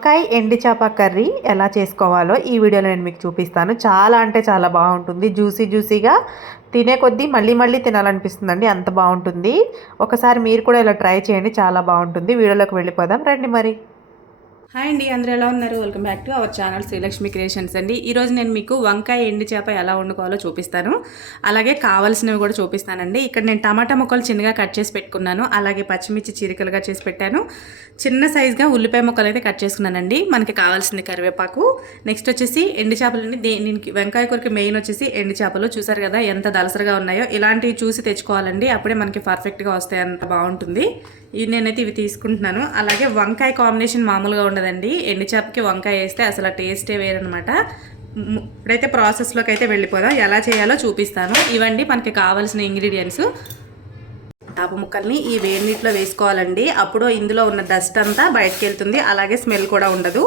వంకాయ ఎండి చేప కర్రీ ఎలా చేసుకోవాలో ఈ వీడియోలో నేను మీకు చూపిస్తాను. చాలా అంటే చాలా బాగుంటుంది. జ్యూసీగా తినే కొద్దీ మళ్ళీ మళ్ళీ తినాలనిపిస్తుందండి, అంత బాగుంటుంది. ఒకసారి మీరు కూడా ఇలా ట్రై చేయండి, చాలా బాగుంటుంది. వీడియోలోకి వెళ్ళిపోదాం రండి మరి. హాయ్ అండి, అందరూ ఎలా ఉన్నారు? Welcome back to our channel Srilakshmi creations అండి. ఈరోజు నేను మీకు వంకాయ ఎండి చేప ఎలా వండుకోవాలో చూపిస్తాను, అలాగే కావాల్సినవి కూడా చూపిస్తానండి. ఇక్కడ నేను టమాటా ముక్కలు చిన్నగా కట్ చేసి పెట్టుకున్నాను, అలాగే పచ్చిమిర్చి చీరికలుగా చేసి పెట్టాను. చిన్న సైజుగా ఉల్లిపాయ ముక్కలు అయితే కట్ చేసుకున్నానండి. మనకి కావాల్సింది కరివేపాకు. నెక్స్ట్ వచ్చేసి ఎండి చేపలండి. దీనికి వంకాయ కూరకి మెయిన్ వచ్చేసి ఎండి చేపలు. చూసారు కదా ఎంత దలసరగా ఉన్నాయో, ఇలాంటివి చూసి తెచ్చుకోవాలండి, అప్పుడే మనకి పర్ఫెక్ట్గా వస్తాయి, అంత బాగుంటుంది. నేనైతే ఇవి తీసుకుంటున్నాను. అలాగే వంకాయ కాంబినేషన్ మామూలుగా ఉండదండి, ఎండి చేపకి వంకాయ వేస్తే అసలు ఆ టేస్టే వేరనమాట. ఇప్పుడైతే ప్రాసెస్లోకి అయితే వెళ్ళిపోదాం, ఎలా చేయాలో చూపిస్తాను. ఇవండి మనకి కావాల్సిన ఇంగ్రీడియంట్స్. చేప ముక్కల్ని ఈ వేడి నీటిలో వేసుకోవాలండి, అప్పుడు ఇందులో ఉన్న డస్ట్ అంతా బయటకు వెళ్తుంది, అలాగే స్మెల్ కూడా ఉండదు.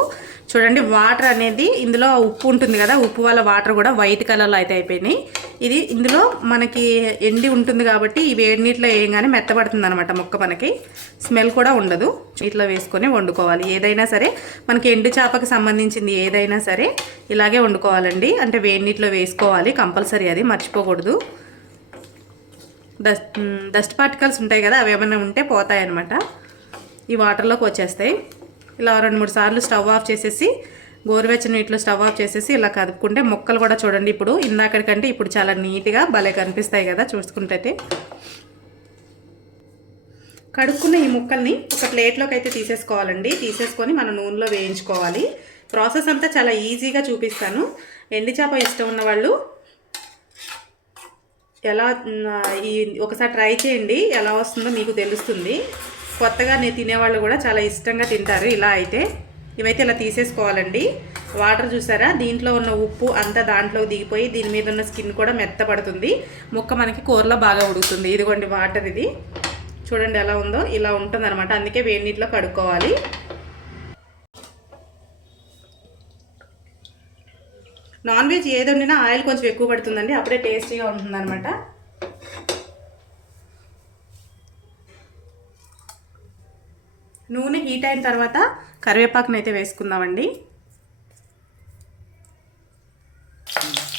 చూడండి, వాటర్ అనేది ఇందులో ఉప్పు ఉంటుంది కదా, ఉప్పు వల్ల వాటర్ కూడా వైట్ కలర్లో అయితే అయిపోయినాయి. ఇది ఇందులో మనకి ఎండి ఉంటుంది కాబట్టి ఈ వేడి నీటిలో వేయగానే మెత్తబడుతుంది అనమాట ముక్క, మనకి స్మెల్ కూడా ఉండదు. ఇట్లా వేసుకొని వండుకోవాలి. ఏదైనా సరే మనకి ఎండు చేపకి సంబంధించింది ఏదైనా సరే ఇలాగే వండుకోవాలండి, అంటే వేడి నీటిలో వేసుకోవాలి కంపల్సరీ, అది మర్చిపోకూడదు. డస్ట్ పార్టికల్స్ ఉంటాయి కదా, అవి ఏమైనా ఉంటే పోతాయి అన్నమాట, ఈ వాటర్లోకి వచ్చేస్తాయి. ఇలా 2-3 సార్లు స్టవ్ ఆఫ్ చేసేసి, గోరువెచ్చని నీటిలో స్టవ్ ఆఫ్ చేసేసి ఇలా కదుపుకుంటే ముక్కలు కూడా చూడండి ఇప్పుడు ఇందాకడికంటే ఇప్పుడు చాలా నీట్గా భలే కనిపిస్తాయి కదా చూసుకుంటే. కడుక్కున్న ఈ ముక్కల్ని ఒక ప్లేట్లోకి అయితే తీసేసుకోవాలండి. తీసేసుకొని మనం నూనెలో వేయించుకోవాలి. ప్రాసెస్ అంతా చాలా ఈజీగా చూపిస్తాను. ఎండి చేప ఇష్టం ఉన్న వాళ్ళు ఒకసారి ట్రై చేయండి, ఎలా వస్తుందో మీకు తెలుస్తుంది. కొత్తగా తినేవాళ్ళు కూడా చాలా ఇష్టంగా తింటారు ఇలా అయితే. ఇవైతే ఇలా తీసేసుకోవాలండి. వాటర్ చూసారా, దీంట్లో ఉన్న ఉప్పు అంతా దాంట్లో దిగిపోయి దీని మీద ఉన్న స్కిన్ కూడా మెత్తపడుతుంది, ముక్క మనకి కూరలో బాగా ఉడుకుతుంది. ఇదిగోండి వాటర్, ఇది చూడండి ఎలా ఉందో, ఇలా ఉంటుంది అనమాట. అందుకే వేడి నీటిలో కడుక్కోవాలి. నాన్ వెజ్ ఏది వండినా ఆయిల్ కొంచెం ఎక్కువ పడుతుందండి, అప్పుడే టేస్టీగా ఉంటుంది అనమాట. నూనె హీట్ అయిన తర్వాత కరివేపాకుని అయితే వేసుకుందామండి.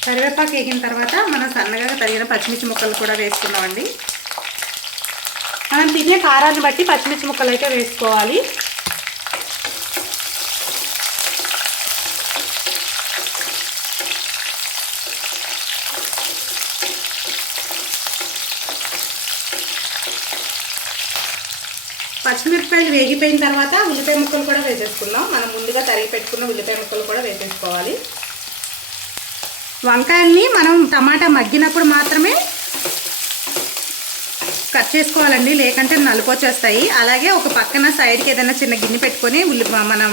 కరివేపాకు వేగిన తర్వాత మనం సన్నగా తరిగిన పచ్చిమిర్చి ముక్కలు కూడా వేసుకుందామండి. మనం తినే కారాన్ని బట్టి పచ్చిమిర్చి ముక్కలు అయితే వేసుకోవాలి. పచ్చిమిరపకాయలు వేగిపోయిన తర్వాత ఉల్లిపాయ ముక్కలు కూడా వేసేసుకుందాం. మనం ముందుగా తరిగి పెట్టుకున్న ఉల్లిపాయ ముక్కలు కూడా వేసేసుకోవాలి. వంకాయల్ని మనం టమాటా మగ్గినప్పుడు మాత్రమే కట్ చేసుకోవాలండి, లేకంటే నలుపొచ్చేస్తాయి. అలాగే ఒక పక్కన సైడ్కి ఏదైనా చిన్న గిన్నె పెట్టుకొని మనం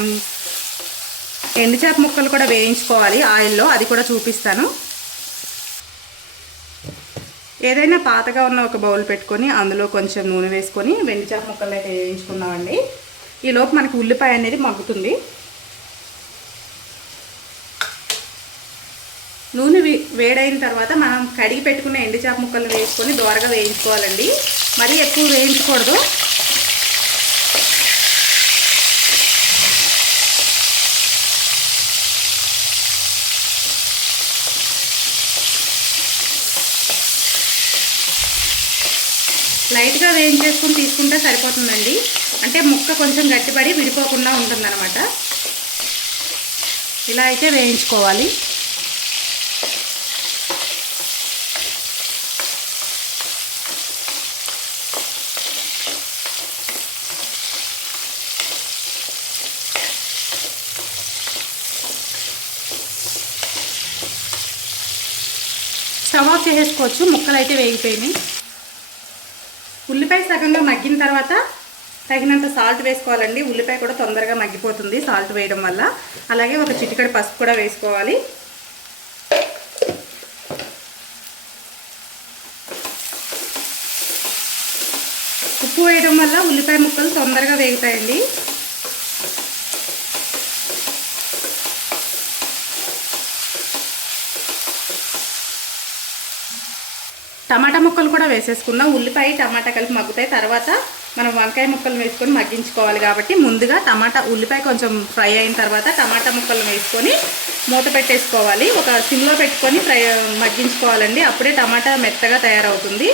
ఎండు చేప ముక్కలు కూడా వేయించుకోవాలి ఆయిల్లో, అది కూడా చూపిస్తాను. ఏదైనా పాతగా ఉన్న ఒక బౌల్ పెట్టుకొని అందులో కొంచెం నూనె వేసుకొని వెండి చేప ముక్కలు అయితే వేయించుకున్నామండి. ఈలోపు మనకి ఉల్లిపాయ అనేది మగ్గుతుంది. నూనె వేడైన తర్వాత మనం కడిగి పెట్టుకున్న ఎండు చేప ముక్కలు వేసుకొని దోరగా వేయించుకోవాలండి, మరీ ఎక్కువ వేయించకూడదు. లైట్గా వేయించేసుకుని తీసుకుంటే సరిపోతుందండి, అంటే ముక్క కొంచెం గట్టిపడి విడిపోకుండా ఉంటుందన్నమాట. ఇలా అయితే వేయించుకోవాలి. స్టవ్ ఆఫ్ చేసేసుకోవచ్చు, ముక్కలు అయితే వేగిపోయినాయి. ఉల్లిపాయ సగంగా మగ్గిన తర్వాత తగినంత సాల్ట్ వేసుకోవాలండి. ఉల్లిపాయ కూడా తొందరగా మగ్గిపోతుంది సాల్ట్ వేయడం వల్ల. అలాగే ఒక చిటికెడు పసుపు కూడా వేసుకోవాలి. ఉప్పు వేయడం వల్ల ఉల్లిపాయ ముక్కలు తొందరగా వేగుతాయండి. టమాటా ముక్కలు కూడా వేసేసుకుందాం. ఉల్లిపాయ టమాటా కలిపి మగ్గుతాయి. తర్వాత మనం వంకాయ ముక్కలు వేసుకొని మగ్గించుకోవాలి కాబట్టి ముందుగా ఉల్లిపాయ కొంచెం ఫ్రై అయిన తర్వాత టమాటా ముక్కలు వేసుకొని మూత పెట్టేసుకోవాలి. ఒక సిమ్లో పెట్టుకొని మగ్గించుకోవాలండి. అప్పుడే టమాటా మెత్తగా తయారవుతుంది.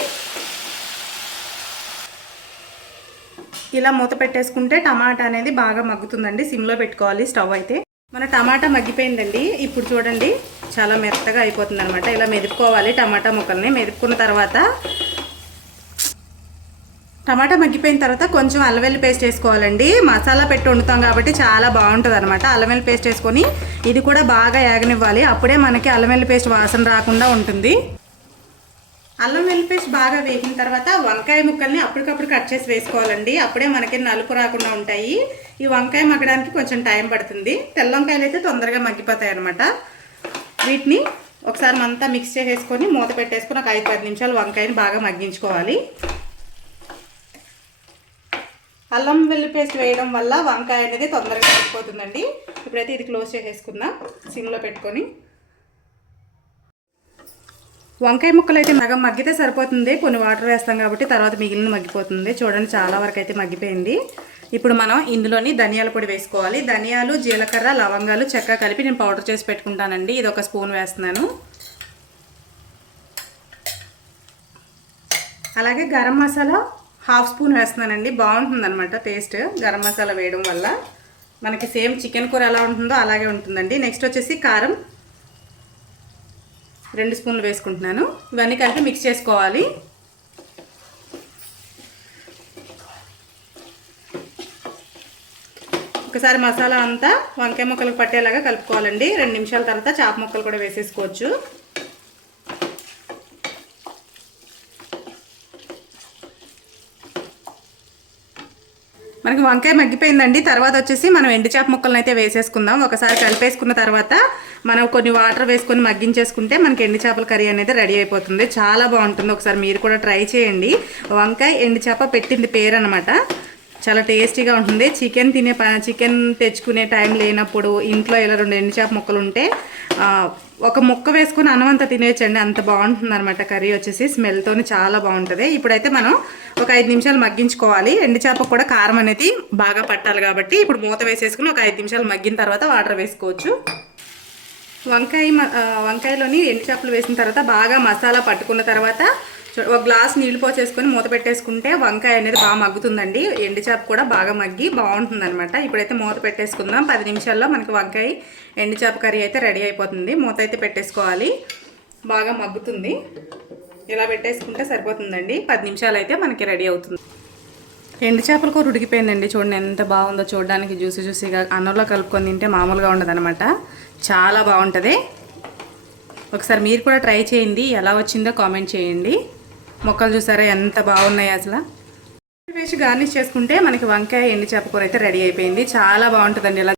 ఇలా మూత పెట్టేసుకుంటే టమాటా అనేది బాగా మగ్గుతుందండి. సిమ్లో పెట్టుకోవాలి స్టవ్ అయితే. మన టమాటా మగ్గిపోయిందండి. ఇప్పుడు చూడండి చాలా మెత్తగా అయిపోతుంది అనమాట. ఇలా మెదుపుకోవాలి టమాటా ముక్కల్ని. మెదుపుకున్న తర్వాత టమాటా మగ్గిపోయిన తర్వాత కొంచెం అల్లం వెల్లుల్లి పేస్ట్ వేసుకోవాలండి. మసాలా పెట్టి వండుతాం కాబట్టి చాలా బాగుంటుంది అనమాట. అల్లం వెల్లుల్లి పేస్ట్ వేసుకొని ఇది కూడా బాగా యాగనివ్వాలి. అప్పుడే మనకి అల్లం వెల్లుల్లి పేస్ట్ వాసన రాకుండా ఉంటుంది. అల్లం వెల్లుల్లి పేస్ట్ బాగా వేగిన తర్వాత వంకాయ ముక్కల్ని అప్పటికప్పుడు కట్ చేసి వేసుకోవాలండి. అప్పుడే మనకి నలుపు రాకుండా ఉంటాయి. ఈ వంకాయ మగ్గడానికి కొంచెం టైం పడుతుంది. తెల్ల వంకాయలు అయితే తొందరగా మగ్గిపోతాయి అనమాట. వీటిని ఒకసారి అంతా మిక్స్ చేసేసుకొని మూత పెట్టేసుకొని ఒక 5-10 నిమిషాలు వంకాయని బాగా మగ్గించుకోవాలి. అల్లం వెల్లుల్లి పేస్ట్ వేయడం వల్ల వంకాయ అనేది తొందరగా మగ్గిపోతుందండి. ఇప్పుడైతే ఇది క్లోజ్ చేసేసుకుందాం సిమ్లో పెట్టుకొని. వంకాయ ముక్కలు అయితే సగం మగ్గితే సరిపోతుంది. కొన్ని వాటర్ వేస్తాం కాబట్టి తర్వాత మిగిలిన మగ్గిపోతుంది. చూడండి చాలా వరకు అయితే మగ్గిపోయింది. ఇప్పుడు మనం ఇందులోని ధనియాల పొడి వేసుకోవాలి. ధనియాలు, జీలకర్ర, లవంగాలు, చెక్క కలిపి నేను పౌడర్ చేసి పెట్టుకుంటానండి. ఇది ఒక స్పూన్ వేస్తున్నాను. అలాగే గరం మసాలా 1/2 స్పూన్ వేస్తున్నానండి. బాగుంటుందన్నమాట టేస్ట్ గరం మసాలా వేయడం వల్ల. మనకి సేమ్ చికెన్ కూర ఎలా ఉంటుందో అలాగే ఉంటుందండి. నెక్స్ట్ వచ్చేసి కారం 2 స్పూన్లు వేసుకుంటున్నాను. ఇవన్నీ కలిపి మిక్స్ చేసుకోవాలి. ఒకసారి మసాలా అంతా వంకాయ ముక్కలకు పట్టేలాగా కలుపుకోవాలండి. 2 నిమిషాల తర్వాత చాప ముక్కలు కూడా వేసేసుకోవచ్చు. మనకి వంకాయ మగ్గిపోయిందండి. తర్వాత వచ్చేసి మనం ఎండు చేప ముక్కలను అయితే వేసేసుకుందాం. ఒకసారి కలిపేసుకున్న తర్వాత మనం కొన్ని వాటర్ వేసుకొని మగ్గించేసుకుంటే మనకి ఎండు చేపల కర్రీ అనేది రెడీ అయిపోతుంది. చాలా బాగుంటుంది. ఒకసారి మీరు కూడా ట్రై చేయండి. వంకాయ ఎండు చేప పెట్టింది పేరు అనమాట. చాలా టేస్టీగా ఉంటుంది. చికెన్ తెచ్చుకునే టైం లేనప్పుడు ఇంట్లో ఇలా 2 ఎండు చేప ముక్కలు ఉంటే ఒక ముక్క వేసుకొని అన్నం అంతా తినేయచ్చండి. అంత బాగుంటుంది అనమాట. కర్రీ వచ్చేసి స్మెల్తో చాలా బాగుంటుంది. ఇప్పుడైతే మనం ఒక 5 నిమిషాలు మగ్గించుకోవాలి. ఎండు చేపకు కూడా కారం అనేది బాగా పట్టాలి కాబట్టి ఇప్పుడు మూత వేసేసుకుని ఒక 5 నిమిషాలు మగ్గిన తర్వాత వాటర్ వేసుకోవచ్చు. వంకాయలోని ఎండు చేపలు వేసిన తర్వాత బాగా మసాలా పట్టుకున్న తర్వాత ఒక గ్లాస్ నీళ్ళు పోసేసుకొని మూత పెట్టేసుకుంటే వంకాయ అనేది బాగా మగ్గుతుందండి. ఎండు చేప కూడా బాగా మగ్గి బాగుంటుంది అనమాట. ఇప్పుడైతే మూత పెట్టేసుకుందాం. 10 నిమిషాల్లో మనకి వంకాయ ఎండు చేప కర్రీ అయితే రెడీ అయిపోతుంది. మూత అయితే పెట్టేసుకోవాలి. బాగా మగ్గుతుంది. ఇలా పెట్టేసుకుంటే సరిపోతుందండి. 10 నిమిషాలు అయితే మనకి రెడీ అవుతుంది. ఎండు చేపల కూర ఉడికిపోయిందండి. చూడండి ఎంత బాగుందో. చూడడానికి జ్యూసీగా అన్నంలో కలుపుకొని తింటే మామూలుగా ఉండదు అనమాట. చాలా బాగుంటుంది. ఒకసారి మీరు కూడా ట్రై చేయండి. ఎలా వచ్చిందో కామెంట్ చేయండి. మొక్కలు చూసారా ఎంత బాగున్నాయి. అసలు వేసి గార్నిష్ చేసుకుంటే మనకి వంకాయ ఎండు చేప కూర అయితే రెడీ అయిపోయింది. చాలా బాగుంటుందండి. ఇలా